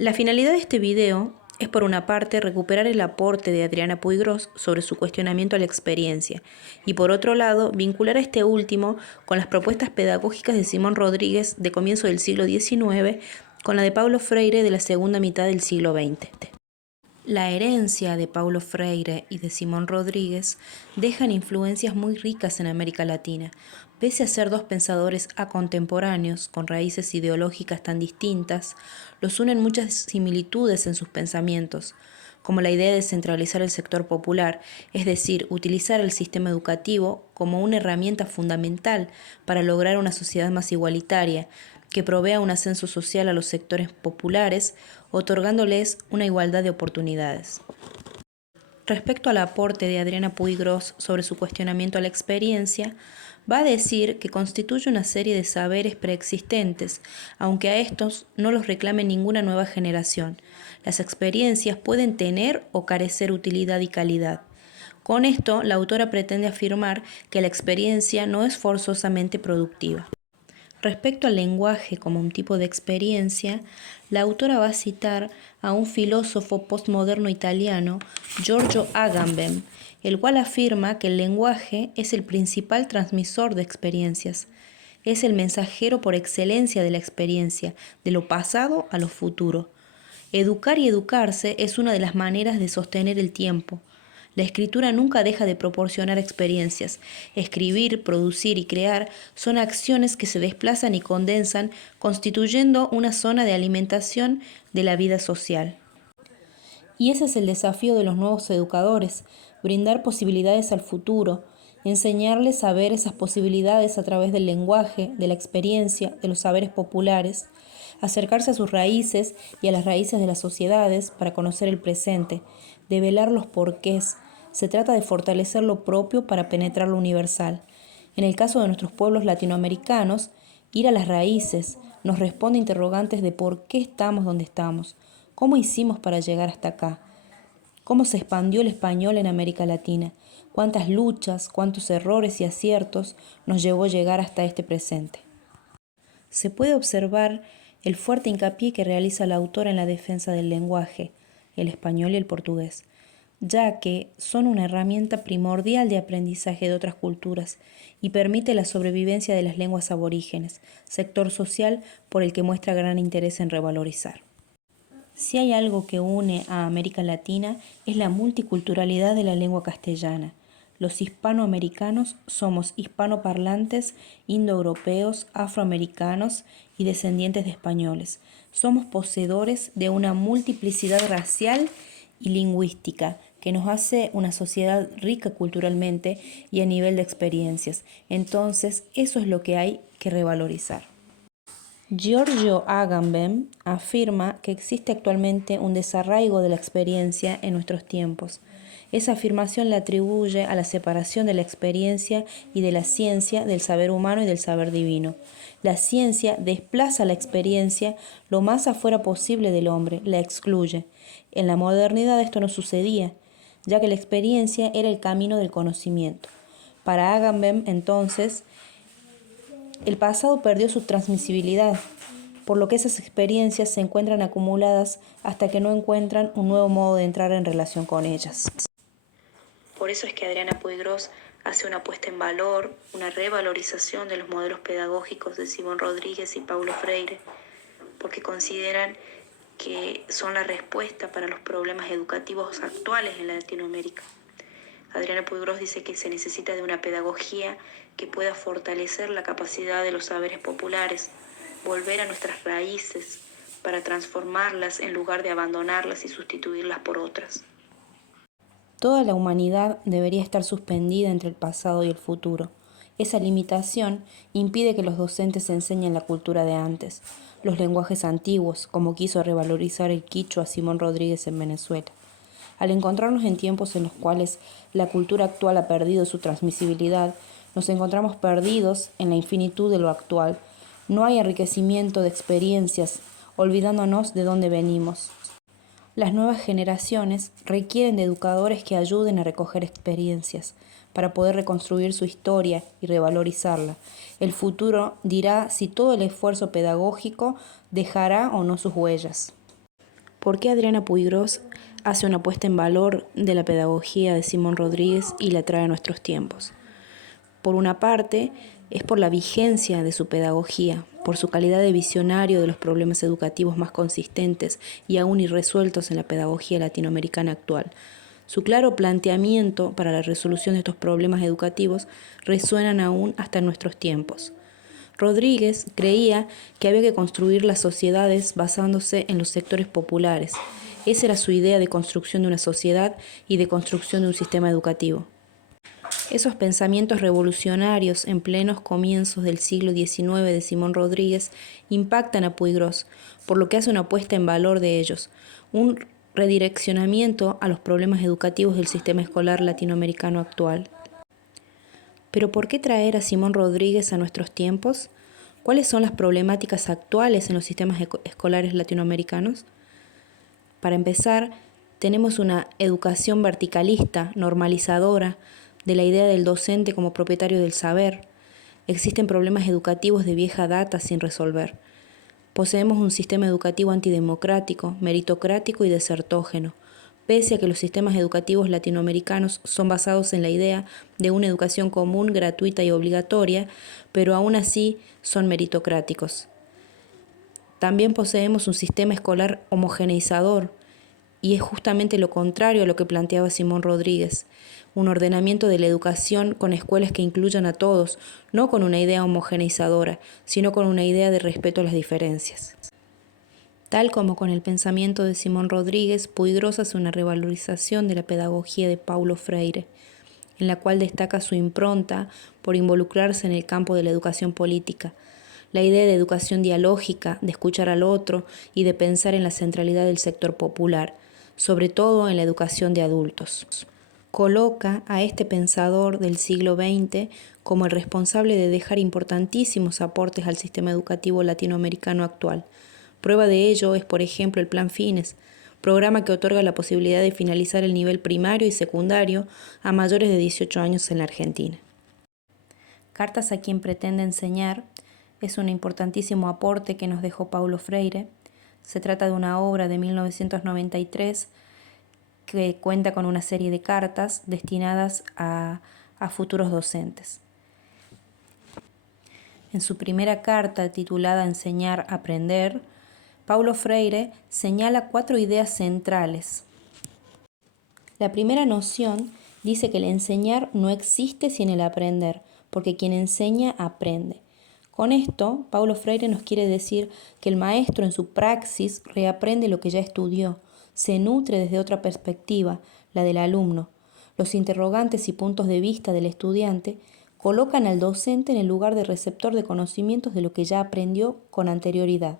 La finalidad de este video es, por una parte, recuperar el aporte de Adriana Puiggrós sobre su cuestionamiento a la experiencia y, por otro lado, vincular a este último con las propuestas pedagógicas de Simón Rodríguez de comienzo del siglo XIX con la de Paulo Freire de la segunda mitad del siglo XX. La herencia de Paulo Freire y de Simón Rodríguez dejan influencias muy ricas en América Latina. Pese a ser dos pensadores acontemporáneos, con raíces ideológicas tan distintas, los unen muchas similitudes en sus pensamientos, como la idea de centralizar el sector popular, es decir, utilizar el sistema educativo como una herramienta fundamental para lograr una sociedad más igualitaria, que provea un ascenso social a los sectores populares, otorgándoles una igualdad de oportunidades. Respecto al aporte de Adriana Puiggrós sobre su cuestionamiento a la experiencia, va a decir que constituye una serie de saberes preexistentes, aunque a estos no los reclame ninguna nueva generación. Las experiencias pueden tener o carecer utilidad y calidad. Con esto, la autora pretende afirmar que la experiencia no es forzosamente productiva. Respecto al lenguaje como un tipo de experiencia, la autora va a citar a un filósofo postmoderno italiano, Giorgio Agamben, el cual afirma que el lenguaje es el principal transmisor de experiencias. Es el mensajero por excelencia de la experiencia, de lo pasado a lo futuro. Educar y educarse es una de las maneras de sostener el tiempo. La escritura nunca deja de proporcionar experiencias. Escribir, producir y crear son acciones que se desplazan y condensan, constituyendo una zona de alimentación de la vida social. Y ese es el desafío de los nuevos educadores, brindar posibilidades al futuro, enseñarles a ver esas posibilidades a través del lenguaje, de la experiencia, de los saberes populares, acercarse a sus raíces y a las raíces de las sociedades para conocer el presente, develar los porqués. Se trata de fortalecer lo propio para penetrar lo universal. En el caso de nuestros pueblos latinoamericanos, ir a las raíces nos responde interrogantes de por qué estamos donde estamos, cómo hicimos para llegar hasta acá, cómo se expandió el español en América Latina, cuántas luchas, cuántos errores y aciertos nos llevó a llegar hasta este presente. Se puede observar el fuerte hincapié que realiza la autora en la defensa del lenguaje, el español y el portugués, ya que son una herramienta primordial de aprendizaje de otras culturas y permite la sobrevivencia de las lenguas aborígenes, sector social por el que muestra gran interés en revalorizar. Si hay algo que une a América Latina es la multiculturalidad de la lengua castellana. Los hispanoamericanos somos hispanoparlantes, indoeuropeos, afroamericanos y descendientes de españoles. Somos poseedores de una multiplicidad racial y lingüística que nos hace una sociedad rica culturalmente y a nivel de experiencias. Entonces, eso es lo que hay que revalorizar. Giorgio Agamben afirma que existe actualmente un desarraigo de la experiencia en nuestros tiempos. Esa afirmación la atribuye a la separación de la experiencia y de la ciencia, del saber humano y del saber divino. La ciencia desplaza la experiencia lo más afuera posible del hombre, la excluye. En la modernidad esto no sucedía, ya que la experiencia era el camino del conocimiento. Para Agamben, entonces, el pasado perdió su transmisibilidad, por lo que esas experiencias se encuentran acumuladas hasta que no encuentran un nuevo modo de entrar en relación con ellas. Por eso es que Adriana Puiggrós hace una puesta en valor, una revalorización de los modelos pedagógicos de Simón Rodríguez y Paulo Freire, porque consideran que son la respuesta para los problemas educativos actuales en Latinoamérica. Adriana Puiggrós dice que se necesita de una pedagogía que pueda fortalecer la capacidad de los saberes populares, volver a nuestras raíces para transformarlas en lugar de abandonarlas y sustituirlas por otras. Toda la humanidad debería estar suspendida entre el pasado y el futuro. Esa limitación impide que los docentes enseñen la cultura de antes, los lenguajes antiguos, como quiso revalorizar el quichua Simón Rodríguez en Venezuela. Al encontrarnos en tiempos en los cuales la cultura actual ha perdido su transmisibilidad, nos encontramos perdidos en la infinitud de lo actual. No hay enriquecimiento de experiencias, olvidándonos de dónde venimos. Las nuevas generaciones requieren de educadores que ayuden a recoger experiencias para poder reconstruir su historia y revalorizarla. El futuro dirá si todo el esfuerzo pedagógico dejará o no sus huellas. ¿Por qué Adriana Puigros hace una puesta en valor de la pedagogía de Simón Rodríguez y la trae a nuestros tiempos? Por una parte, es por la vigencia de su pedagogía, por su calidad de visionario de los problemas educativos más consistentes y aún irresueltos en la pedagogía latinoamericana actual. Su claro planteamiento para la resolución de estos problemas educativos resuenan aún hasta nuestros tiempos. Rodríguez creía que había que construir las sociedades basándose en los sectores populares. Esa era su idea de construcción de una sociedad y de construcción de un sistema educativo. Esos pensamientos revolucionarios en plenos comienzos del siglo XIX de Simón Rodríguez impactan a Puigros, por lo que hace una puesta en valor de ellos, un redireccionamiento a los problemas educativos del sistema escolar latinoamericano actual. Pero ¿por qué traer a Simón Rodríguez a nuestros tiempos? ¿Cuáles son las problemáticas actuales en los sistemas escolares latinoamericanos? Para empezar, tenemos una educación verticalista, normalizadora, de la idea del docente como propietario del saber. Existen problemas educativos de vieja data sin resolver. Poseemos un sistema educativo antidemocrático, meritocrático y desertógeno, pese a que los sistemas educativos latinoamericanos son basados en la idea de una educación común, gratuita y obligatoria, pero aún así son meritocráticos. También poseemos un sistema escolar homogeneizador, y es justamente lo contrario a lo que planteaba Simón Rodríguez, un ordenamiento de la educación con escuelas que incluyan a todos, no con una idea homogeneizadora, sino con una idea de respeto a las diferencias. Tal como con el pensamiento de Simón Rodríguez, Puigros hace una revalorización de la pedagogía de Paulo Freire, en la cual destaca su impronta por involucrarse en el campo de la educación política, la idea de educación dialógica, de escuchar al otro y de pensar en la centralidad del sector popular, sobre todo en la educación de adultos. Coloca a este pensador del siglo XX como el responsable de dejar importantísimos aportes al sistema educativo latinoamericano actual. Prueba de ello es, por ejemplo, el Plan Fines, programa que otorga la posibilidad de finalizar el nivel primario y secundario a mayores de 18 años en la Argentina. Cartas a quien pretende enseñar es un importantísimo aporte que nos dejó Paulo Freire. Se trata de una obra de 1993 que cuenta con una serie de cartas destinadas a futuros docentes. En su primera carta, titulada Enseñar a aprender, Paulo Freire señala 4 ideas centrales. La primera noción dice que el enseñar no existe sin el aprender, porque quien enseña aprende. Con esto, Paulo Freire nos quiere decir que el maestro en su praxis reaprende lo que ya estudió, se nutre desde otra perspectiva, la del alumno. Los interrogantes y puntos de vista del estudiante colocan al docente en el lugar de receptor de conocimientos de lo que ya aprendió con anterioridad.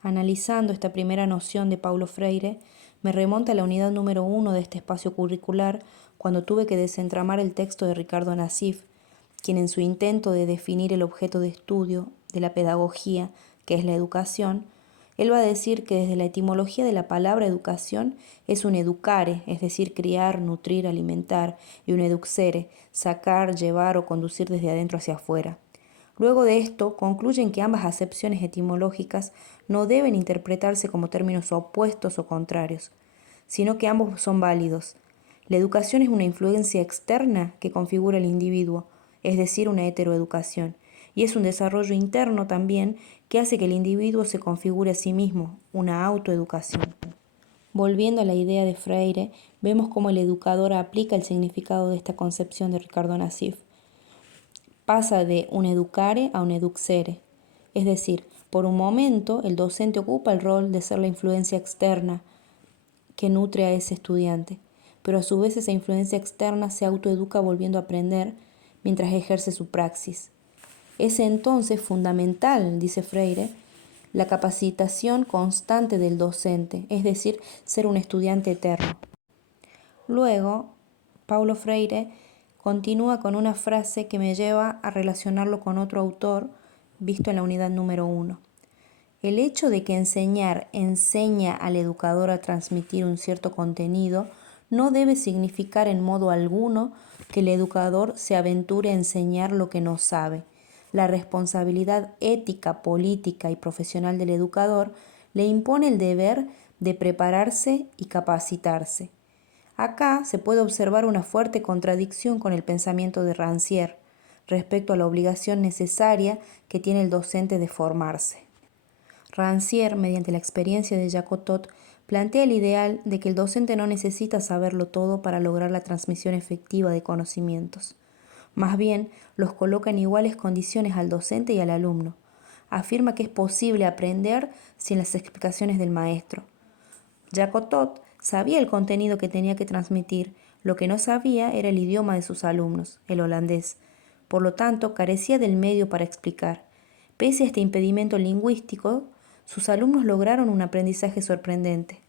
Analizando esta primera noción de Paulo Freire, me remonta a la unidad número 1 de este espacio curricular cuando tuve que desentramar el texto de Ricardo Nassif, quien en su intento de definir el objeto de estudio de la pedagogía, que es la educación, él va a decir que desde la etimología de la palabra educación es un educare, es decir, criar, nutrir, alimentar, y un educere, sacar, llevar o conducir desde adentro hacia afuera. Luego de esto, concluyen que ambas acepciones etimológicas no deben interpretarse como términos opuestos o contrarios, sino que ambos son válidos. La educación es una influencia externa que configura el individuo, es decir, una heteroeducación, y es un desarrollo interno también que hace que el individuo se configure a sí mismo, una autoeducación. Volviendo a la idea de Freire, vemos cómo el educador aplica el significado de esta concepción de Ricardo Nassif. Pasa de un educare a un educere, es decir, por un momento el docente ocupa el rol de ser la influencia externa que nutre a ese estudiante, pero a su vez esa influencia externa se autoeduca volviendo a aprender mientras ejerce su praxis. Es entonces fundamental, dice Freire, la capacitación constante del docente, es decir, ser un estudiante eterno. Luego, Paulo Freire continúa con una frase que me lleva a relacionarlo con otro autor visto en la unidad número 1. El hecho de que enseñar enseña al educador a transmitir un cierto contenido no debe significar en modo alguno que el educador se aventure a enseñar lo que no sabe. La responsabilidad ética, política y profesional del educador le impone el deber de prepararse y capacitarse. Acá se puede observar una fuerte contradicción con el pensamiento de Rancière respecto a la obligación necesaria que tiene el docente de formarse. Rancière, mediante la experiencia de Jacotot, plantea el ideal de que el docente no necesita saberlo todo para lograr la transmisión efectiva de conocimientos. Más bien, los coloca en iguales condiciones al docente y al alumno. Afirma que es posible aprender sin las explicaciones del maestro. Jacotot sabía el contenido que tenía que transmitir, lo que no sabía era el idioma de sus alumnos, el holandés. Por lo tanto, carecía del medio para explicar. Pese a este impedimento lingüístico, sus alumnos lograron un aprendizaje sorprendente.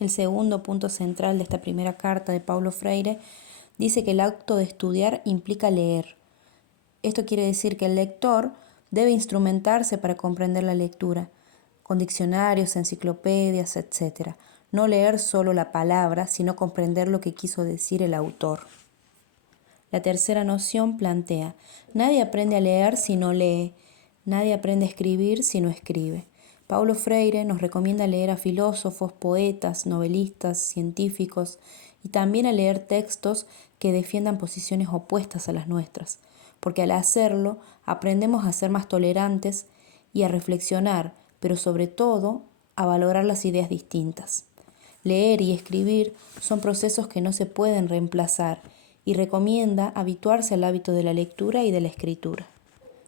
El segundo punto central de esta primera carta de Paulo Freire dice que el acto de estudiar implica leer. Esto quiere decir que el lector debe instrumentarse para comprender la lectura, con diccionarios, enciclopedias, etc. No leer solo la palabra, sino comprender lo que quiso decir el autor. La tercera noción plantea: nadie aprende a leer si no lee, nadie aprende a escribir si no escribe. Paulo Freire nos recomienda leer a filósofos, poetas, novelistas, científicos y también a leer textos que defiendan posiciones opuestas a las nuestras, porque al hacerlo aprendemos a ser más tolerantes y a reflexionar, pero sobre todo a valorar las ideas distintas. Leer y escribir son procesos que no se pueden reemplazar y recomienda habituarse al hábito de la lectura y de la escritura.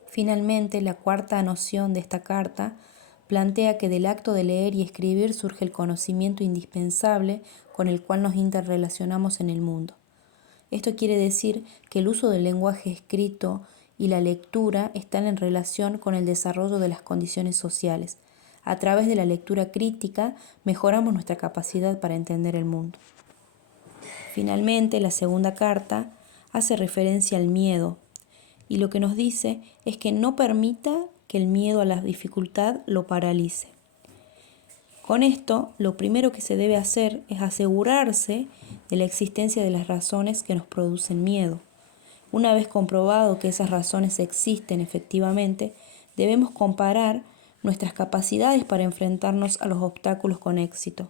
Finalmente, la cuarta noción de esta carta plantea que del acto de leer y escribir surge el conocimiento indispensable con el cual nos interrelacionamos en el mundo. Esto quiere decir que el uso del lenguaje escrito y la lectura están en relación con el desarrollo de las condiciones sociales. A través de la lectura crítica mejoramos nuestra capacidad para entender el mundo. Finalmente, la segunda carta hace referencia al miedo y lo que nos dice es que no permita que el miedo a la dificultad lo paralice. Con esto, lo primero que se debe hacer es asegurarse de la existencia de las razones que nos producen miedo. Una vez comprobado que esas razones existen efectivamente, debemos comparar nuestras capacidades para enfrentarnos a los obstáculos con éxito.